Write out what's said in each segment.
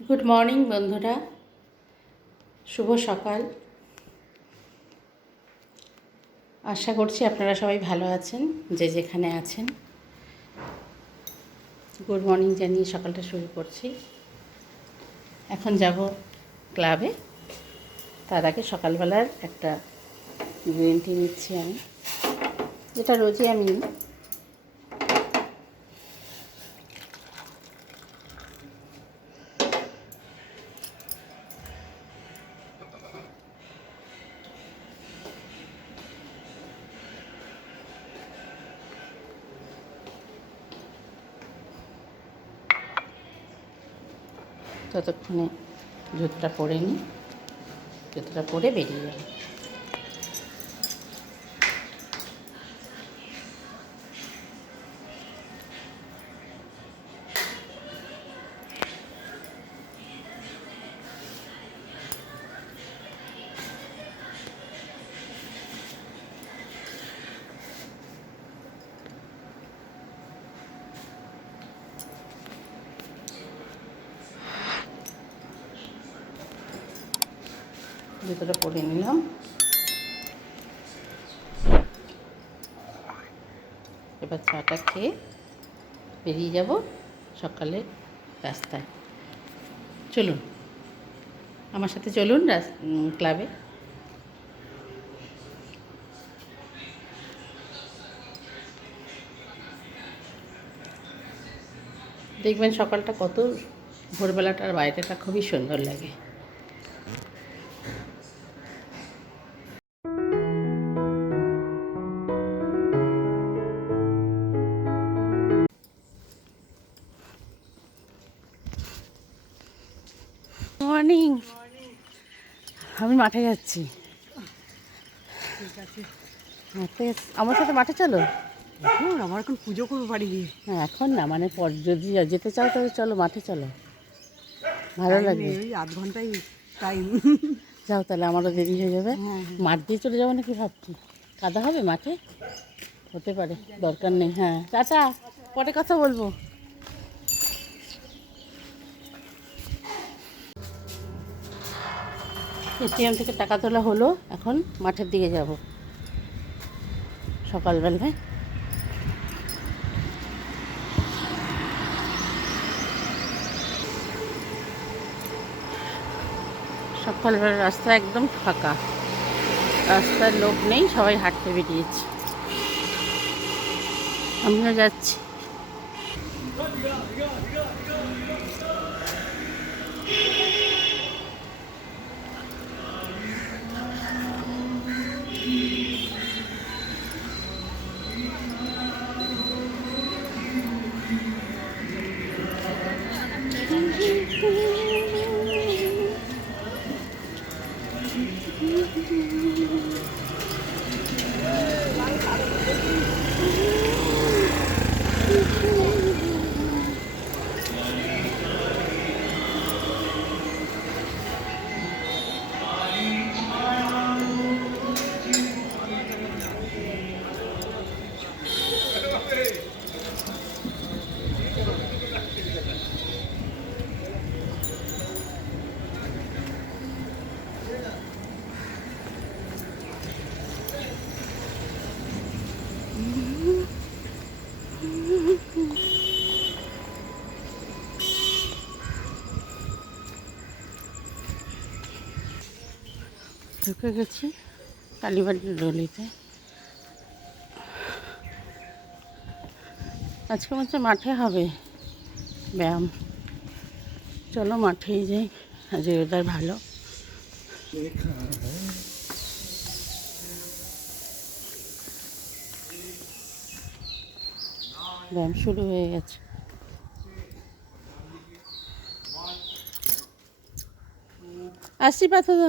Good morning বন্ধুরা, শুভ সকাল। আশা করছি আপনারা সবাই ভালো আছেন, যে যেখানে আছেন। গুড মর্নিং জানিয়ে সকালটা শুরু করছি। এখন যাব ক্লাবে। তার আগে সকালবেলার একটা গ্রিন টি নিচ্ছি আমি, যেটা রোজই আমি নিই। ততক্ষণে জুতোটা পরে নিই, জুতোটা পরে বেরিয়ে যাব। জুতোটা পরে নিলাম। এবার চাটা খেয়ে বেরিয়ে যাব সকালে রাস্তায়। চলুন আমার সাথে, চলুন ক্লাবে। দেখবেন সকালটা কত, ভোরবেলাটার বাইরেটা খুবই সুন্দর লাগে। মর্নিং। আমি মাঠে যাচ্ছি। ঠিক আছে, মাঠে, আমার সাথে মাঠে চলো। আমার এখন পুজো করবো বাড়ি গিয়ে। হ্যাঁ, এখন না, মানে পর যদি যেতে চাও তাহলে চলো, মাঠে চলো, ভালো লাগবে। ওই আধ ঘন্টাই টাইম। যাও তাহলে, আমারও দেরি হয়ে যাবে। হ্যাঁ, মাঠ দিয়ে চলে যাবো নাকি ভাবছি, কাদা হবে মাঠে, হতে পারে, দরকার নেই। হ্যাঁ, টাটা, পরে কথা বলবো। এটিএম থেকে টাকা তোলা হলো, এখন মাঠের দিকে যাব সকালবেলায়। সকালবেলা রাস্তা একদম ফাঁকা, রাস্তায় লোক নেই, সবাই হাঁটতে বেরিয়েছে, আমিও যাচ্ছি। ঢুকে গেছি কালীবাড়ির গলিতে। আজকে হচ্ছে মাঠে হবে ব্যায়াম, চলো মাঠেই যাই, আজ ওয়েদার ভালো। ব্যায়াম শুরু হয়ে গেছে। আসছি পাথর।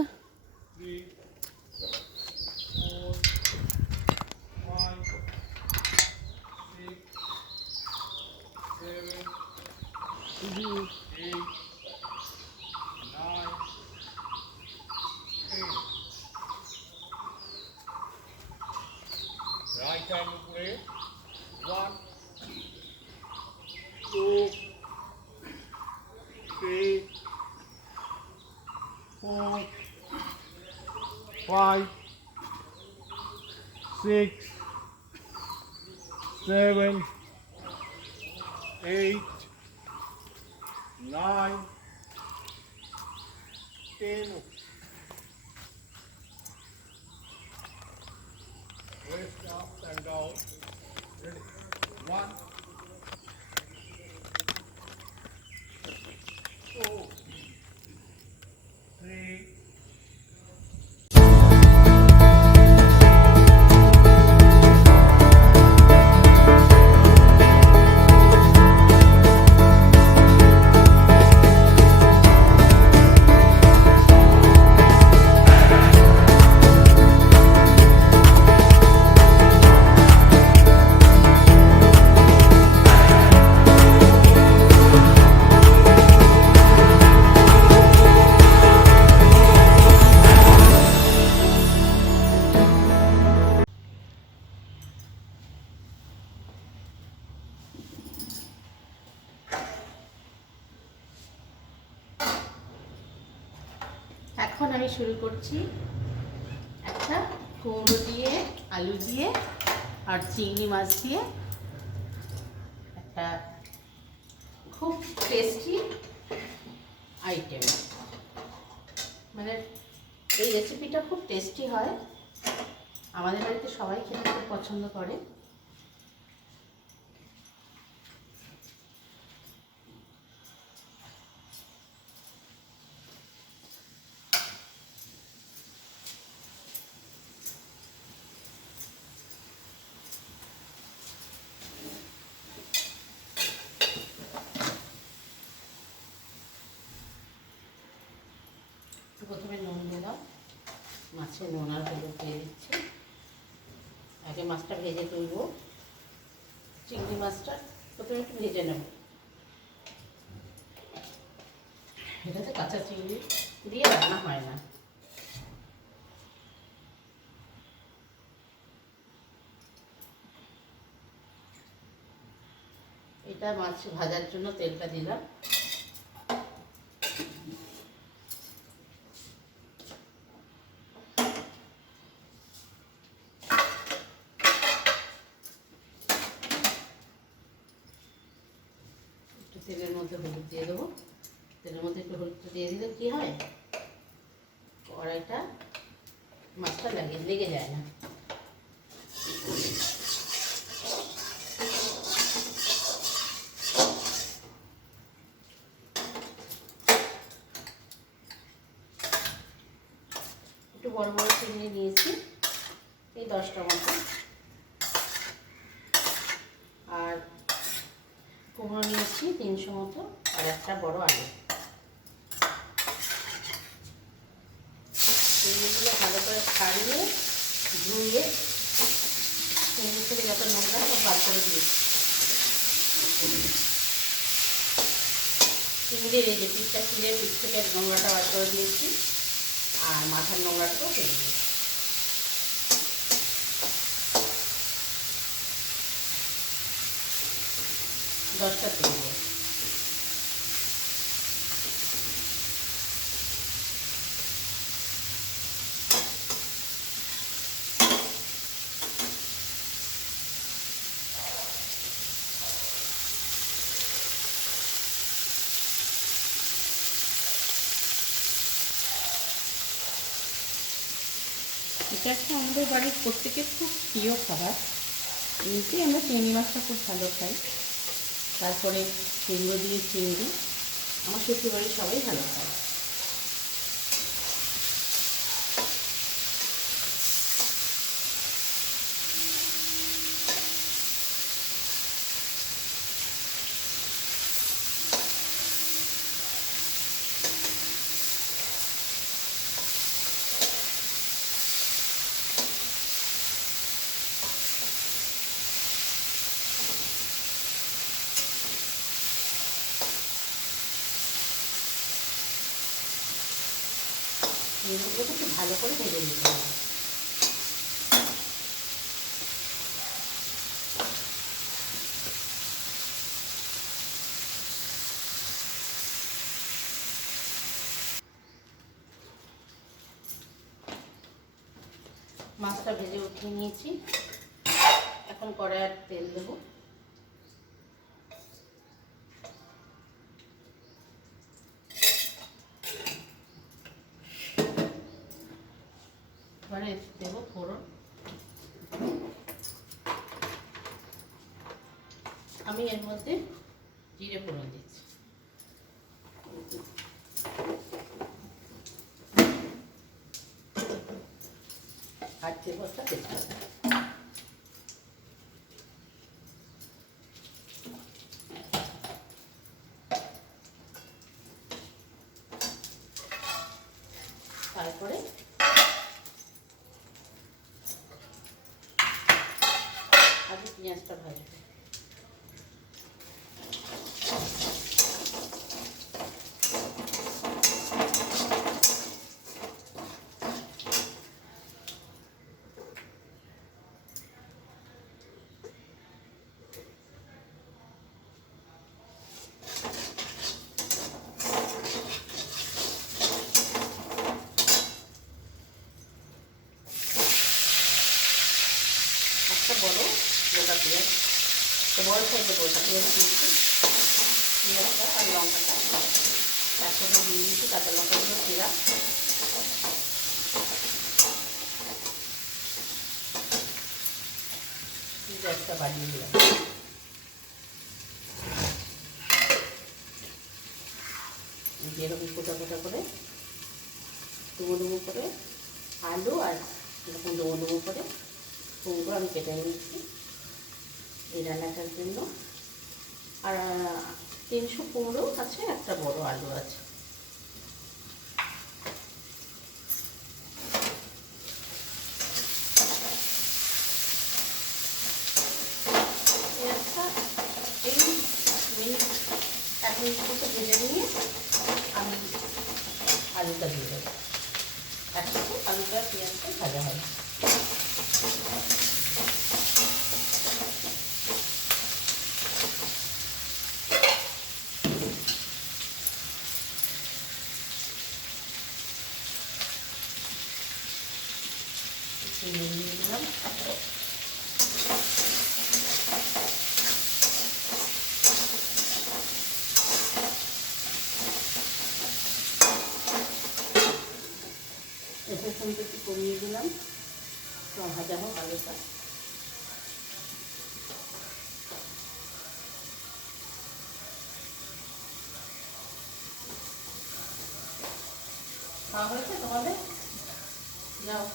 Right arm উপরে 1 2 3 4, 5, 6, 7, 8, 9, 10. Waist up and down. Ready? 1, 2, 3. এখন আমি শুরু করছি একটা কুমড়ো দিয়ে, আলু দিয়ে আর চিংড়ি মাছ দিয়ে একটা খুব টেস্টি আইটেম। মানে এই রেসিপিটা খুব টেস্টি হয়, আমাদের বাড়িতে সবাই খেতে খুব পছন্দ করে। প্রথমে নুন দিলাম, মাছে নুন আর হলুদ দিয়ে দিচ্ছি। আগে মাছটা ভেজে তুলব, চিংড়ি মাছটা প্রথমে একটু ভেজে নেব। এটাতে কাঁচা চিংড়ি দিয়ে রান্না হয় না। এটা মাছ ভাজার জন্য তেলটা দিলাম। তেলের মধ্যে হলুদ দিয়ে দেবো। তেলের মধ্যে একটু হলুদটা দিয়ে দিলে কী হয়, কড়াইটা মাছটা লেগে যায় না। একটু বড় বড় চিংড়ি নিয়েছি, এই 10টা মতো, আর কুমড়ো নিয়েছি 300 মতো, আর একটা বড় আলু। চিংড়িগুলো ভালো করে ছাড়িয়ে ধুয়ে চিংড়ি থেকে যত নোংরা সব বার করে দিয়েছি। চিংড়ির এই যে পিঠটা চিড়ে পিঠ থেকে নোংরাটা বার করে দিয়েছি, আর মাথার নোংরাটাও ফেলে দিয়েছি। দশটা চিংড়ি। এটা একটা আমাদের বাড়ির প্রত্যেকের খুব প্রিয় খাবার। এমনিতেই আমরা চিংড়ি মাছটা খুব ভালো খাই, তারপরে কুমড়ো দিয়ে চিংড়ি আমার শ্বশুরবাড়ির সবাই ভালো খায়। এগুলোকে একটু ভালো করে ভেজে নিতে হবে। মাছটা ভেজে উঠিয়ে নিয়েছি। এখন কড়াইয়ে তেল দেবো। এবারে দেবো ফোড়ন। আমি এর মধ্যে জিরে ফোড়ন দিচ্ছি। আর দেবো একটা তেজপাতা। তারপরে আগে পেঁয়াজটা ভাজবো। একটা বড় গোটা পেঁয়াজ, বড় সাইজের গোটা পেঁয়াজ দিয়েছি। পেঁয়াজটা আর লঙ্কাটা একসাথে দিয়ে দিয়েছি, কাঁচা লঙ্কাগুলো চিরা। গ্যাসটা বাড়িয়ে দিলাম। এরকম কোটা কোটা করে ডুবো ডুবো করে আলু আর এরকম ডুবো ডুবো করে কুমড়ো আমি কেটে নিয়েছি এই রান্নাটার জন্য। আর 300 কুমড়ো আছে, একটা বড় আলু আছে। পেঁয়াজটা এই মিনিট 1 মিনিট মতো ভেজে নিয়ে আমি আলুটা দিয়ে দেবো। একসাথে আলুটা পেঁয়াজটা ভাজা হয়। দিয়ে দিলাম। এসে সঙ্গে একটু কমিয়ে দিলাম, ভাজা হোক আলুটা। খাওয়া হয়েছে তোমাদের? যাও।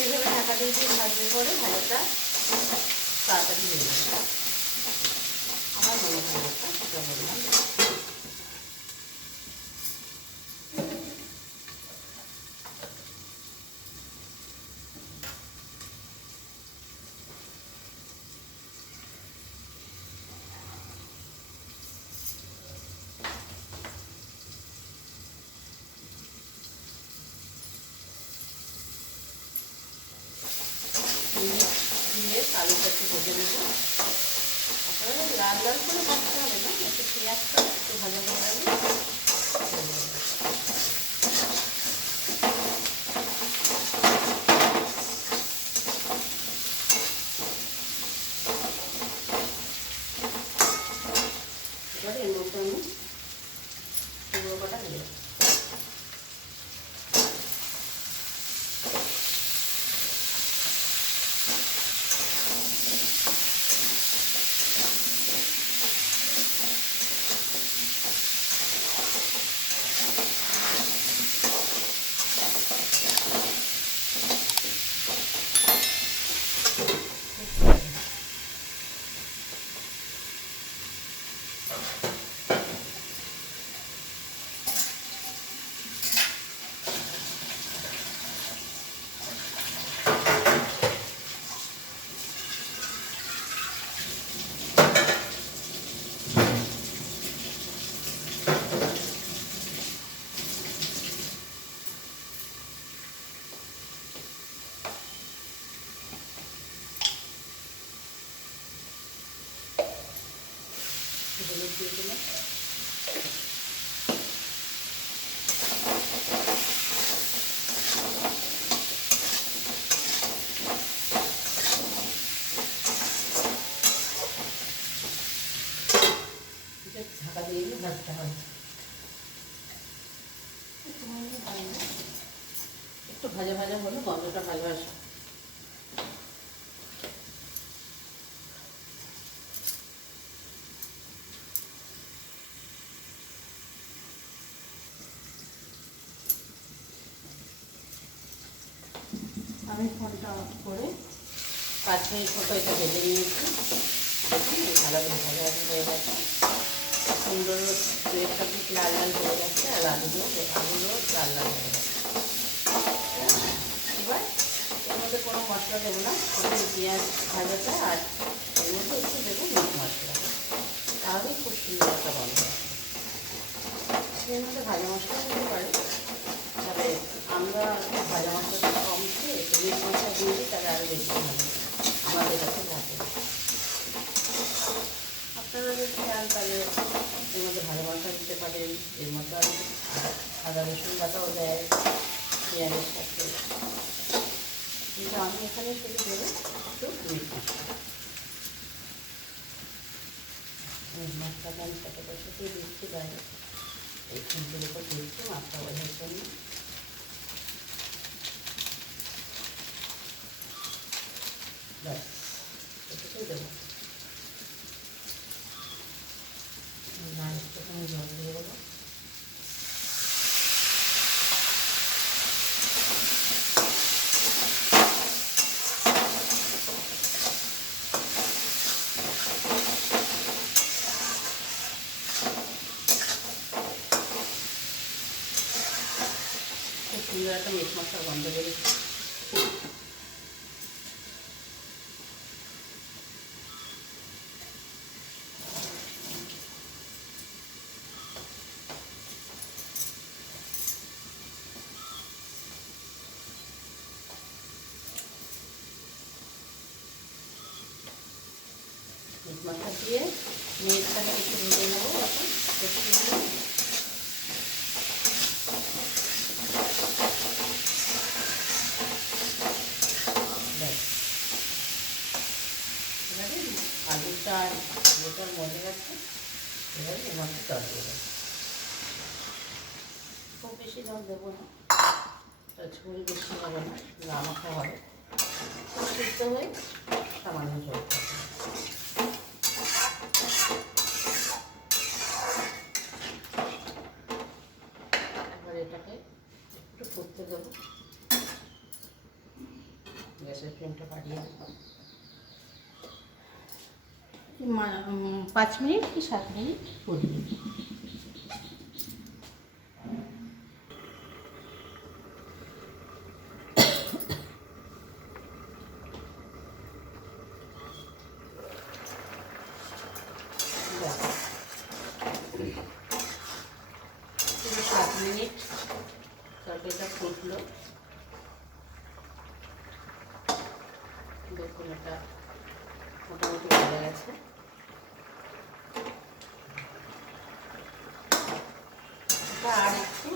এইভাবে ঢাকা দিয়ে দিয়ে ভাজলে পরে ভাজাটা তাড়াতাড়ি হয়ে যাবে। আমার মনে হয় এটা সেটা বললাম। দিয়ে আলুটা একটু ভেজে নেবো। আপনারা লাল লাল করে ভাজতে হবে না, একটু পেঁয়াজটা একটু ভাজা হয়ে গেলে এবারে এর মধ্যে আমি কুমড়ো কটা দিয়ে দেবো। হলুদ দিয়ে দিলাম। ঢাকা দিয়ে ভাজতে হবে, একটু ভাজা ভাজা হলে গন্ধটা ভালো আসে। আমি ফোনটা অফ করে 5 মিনিট মতো এটা ভেজে নিয়েছি। দেখুন ভালো ভাজা ভাজা হয়ে গেছে, সুন্দর দু একটা পিস লাল লাল হয়ে গেছে, আর আলুগুলো লাল লাল হয়ে গেছে। এবার এর মধ্যে কোনো মশলা দেবো না, শুধু পেঁয়াজ ভাজাটা আর এর মধ্যে একটু দেবো মিট মশলা, তাহলেই খুব সুন্দর একটা গন্ধ আসে। এর মধ্যে ভাজা মশলা দিতে পারে, তবে আমরা ভাজা মশলাটা কম খেয়ে মিট মশলা দিয়ে দিই, তাহলে আরও বেশি ভালো আমাদের কাছে থাকে। আপনারা যদি চান তাহলে এর মধ্যে ভাজা মশলা দিতে পারেন, এর মধ্যে আদা রসুন বাটাও দেয় পেঁয়াজের সাথে, কিন্তু আমি এখানে শুধু দেবো একটু মিট মশলা। মিট মশলাটা আমি সাথে সাথে দিচ্ছি বাইরে, এই খুঁটির উপর দিচ্ছি মাছটা বোঝার জন্য। ব্যাস এটুকুই দেবো, না একটুখানি জল দিয়ে দেবো। খুব সুন্দর একটা মিট মশলার গন্ধ বেরোচ্ছে। মিট মশলা দিয়ে মিটটাকে একটু ভেজে নেবো এখন কষিয়ে নিয়ে। ব্যাস এবারে আলুটা আর ইয়েটা মজে গেছে, এবারে এর মধ্যে জল দিয়ে দেবো। খুব বেশি জল দেবো না, ঝোল বেশি হবে না, গামাখা হবে, সিদ্ধ হয়ে সামান্য জল থাকবে। এবার এটাকে একটু ফুটতে দেবো, গ্যাসের ফ্লেমটা বাড়িয়ে দেবো। 5 মিনিট কি 7 মিনিট ফুটবে। পুরো 7 মিনিট তরকারিটা ফুটলো, দেখুন এটা মোটামুটি হয়ে গেছে। এটা আর একটু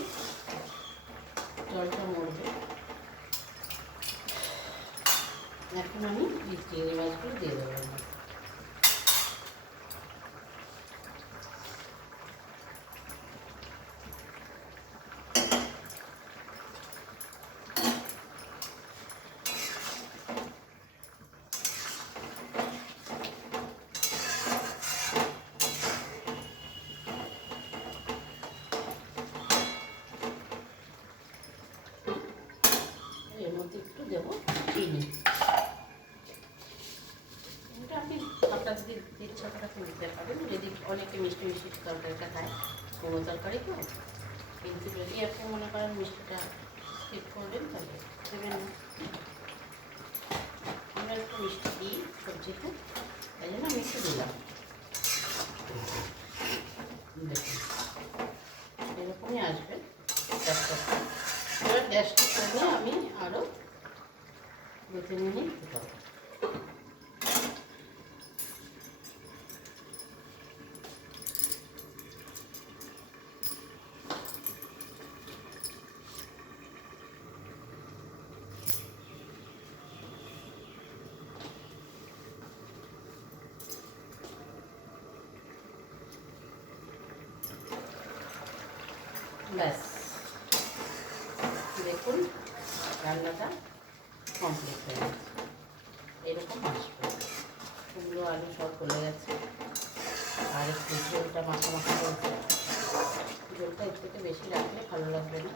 জলটা মরবে। এখন আমি এই চিংড়ি মাছগুলো দিয়ে দেবো। এর মধ্যে একটু দেবো চিনি, এটা আপনি আপনার যদি ইচ্ছা করে দিতে পারেন, যদি অনেকে মিষ্টি মিষ্টি তরকারিটা খায়, কোনো তরকারি তো, কিন্তু যদি আপনি মনে করেন মিষ্টিটা স্কিপ করবেন তাহলে দেবেন না। আমরা একটু মিষ্টি দিই সবজিতে, তাই জন্য আমি একটু দিলাম। দেখুন এরকমই আসবে। এবার গ্যাসটা কমিয়ে আমি আরও 2-3 মিনিট ফুটাবো। ব্যাস, দেখুন রান্নাটা কমপ্লিট হয়ে গেছে। এরকম আসবে, কুমড়ো আলু সব গলে গেছে, আর একটু ঝোলটা মাখা মাখা রয়েছে। ঝোলটা এর থেকে বেশি রাখলে ভালো লাগবে না,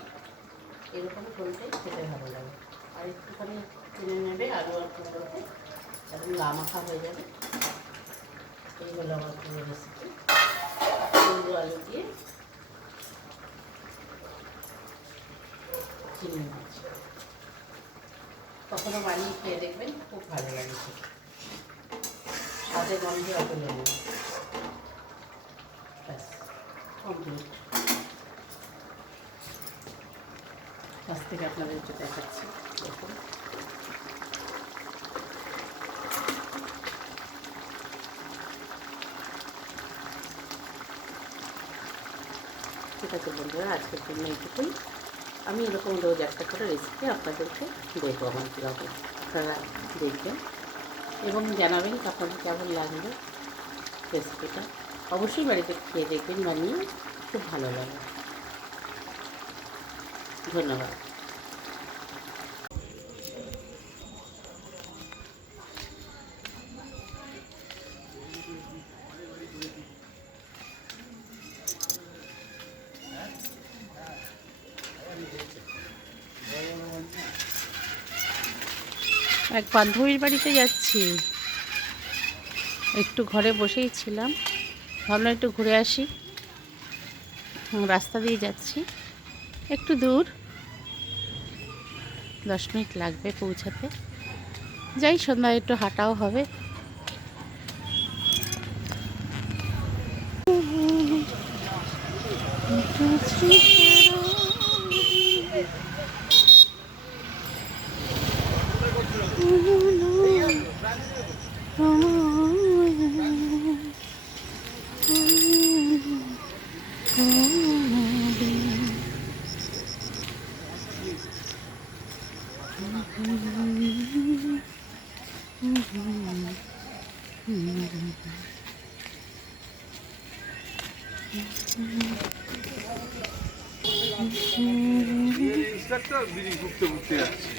এরকম ঝোলটাই খেতে ভালো লাগে। আর একটুখানি কিনে নেবে আলু আর কুমড়োতে, একদম গা মাখা হয়ে যাবে। এই হলো আমার পুরো রেসিপি, কুমড়ো আলু দিয়ে চিংড়ি মাছ। কখনো বানিয়ে খেয়ে দেখবেন, খুব ভালো লাগে খেতে, স্বাদে গন্ধে অতুলনীয়। ব্যাস কমপ্লিট। কাছ থেকে আপনাদের একটু দেখাচ্ছি, দেখুন। ঠিক আছে বন্ধুরা, আজকের জন্য এইটুকুই। আমি এরকম রোজ একটা করে রেসিপি আপনাদেরকে দেবো আমার ব্লগে, আপনারা দেখবেন এবং জানাবেন আপনাদের কেমন লাগলো রেসিপিটা। অবশ্যই বাড়িতে খেয়ে দেখবেন, বানিয়ে খুব ভালো লাগে। ধন্যবাদ। এক বান্ধবীর বাড়িতে যাচ্ছি, একটু ঘরে বসেই ছিলাম, ভাবলাম একটু ঘুরে আসি। রাস্তা দিয়ে যাচ্ছি, একটু দূর, 10 মিনিট লাগবে পৌঁছাতে। যাই, সন্ধ্যায় একটু হাঁটাও হবে। ইন্সট্রাক্টর বিড়ি ঘুরতে ঘুরতে যাচ্ছে।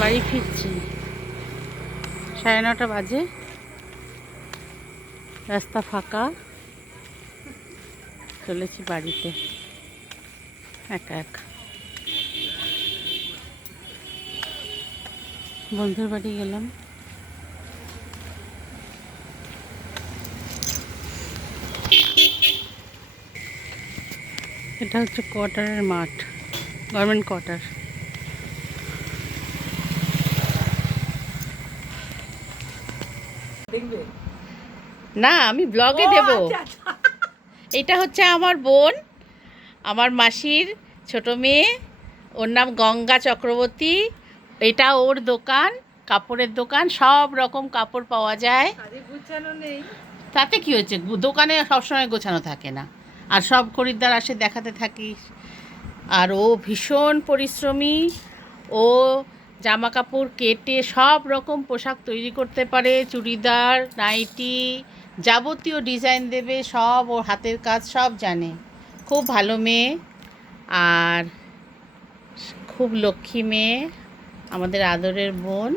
বাড়ি ফিরছি, 9:30 বাজে, রাস্তা ফাঁকা, চলেছি বাড়িতে একা একা। বন্ধুর বাড়ি গেলাম। এটা হচ্ছে কোয়ার্টারের মাঠ, গভর্নমেন্ট কোয়ার্টার। দেখবে? না, আমি ব্লগে দেব। এটা হচ্ছে আমার বোন, আমার মাসির ছোট মেয়ে, ওর নাম গঙ্গা চক্রবর্তী। এটা ওর দোকান, কাপড়ের দোকান, সব রকম কাপড় পাওয়া যায়। কাজে গুছানো নেই। তাতে কি হচ্ছে, দোকানে সবসময় গোছানো থাকে না, আর সব খরিদ্দার আসে দেখাতে থাকিস। আর ও ভীষণ পরিশ্রমী, ও জামা কাপড় কেটে সব রকম পোশাক তৈরি করতে পারে, চুড়িদার, নাইটি, যাবতীয় ডিজাইন দেবে, সব ওর হাতের কাজ সব জানে। খুব ভালো মেয়ে আর খুব লক্ষ্মী মেয়ে, আমাদের আদরের বোন।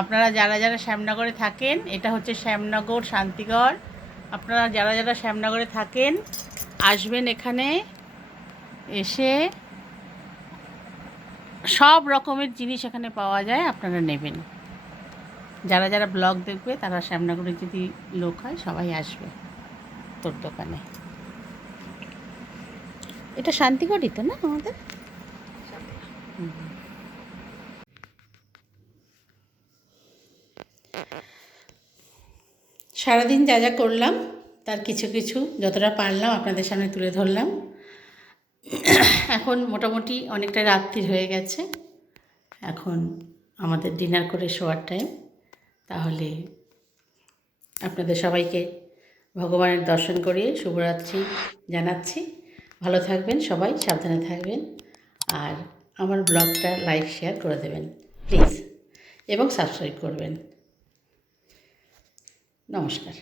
আপনারা যারা যারা শ্যামনগরে থাকেন, এটা হচ্ছে শ্যামনগর শান্তিগড়, আপনারা যারা যারা শ্যামনগরে থাকেন আসবেন এখানে, এসে সব রকমের জিনিস এখানে পাওয়া যায়, আপনারা নেবেন। যারা যারা ব্লগ দেখবে তারা শ্যামনগরের যদি লোক হয় সবাই আসবে তোর দোকানে। এটা শান্তিগড়ই তো না আমাদের? সারাদিন যা যা করলাম তার কিছু কিছু যতটা পারলাম আপনাদের সামনে তুলে ধরলাম। এখন মোটামুটি অনেকটা রাত্রি হয়ে গেছে, এখন আমাদের ডিনার করে শোয়ার টাইম। তাহলে আপনাদের সবাইকে ভগবানের দর্শন করিয়ে শুভরাত্রি জানাচ্ছি। ভালো থাকবেন সবাই, সাবধানে থাকবেন। আর আমার ব্লগটা লাইক শেয়ার করে দেবেন প্লিজ, এবং সাবস্ক্রাইব করবেন। নমস্কার।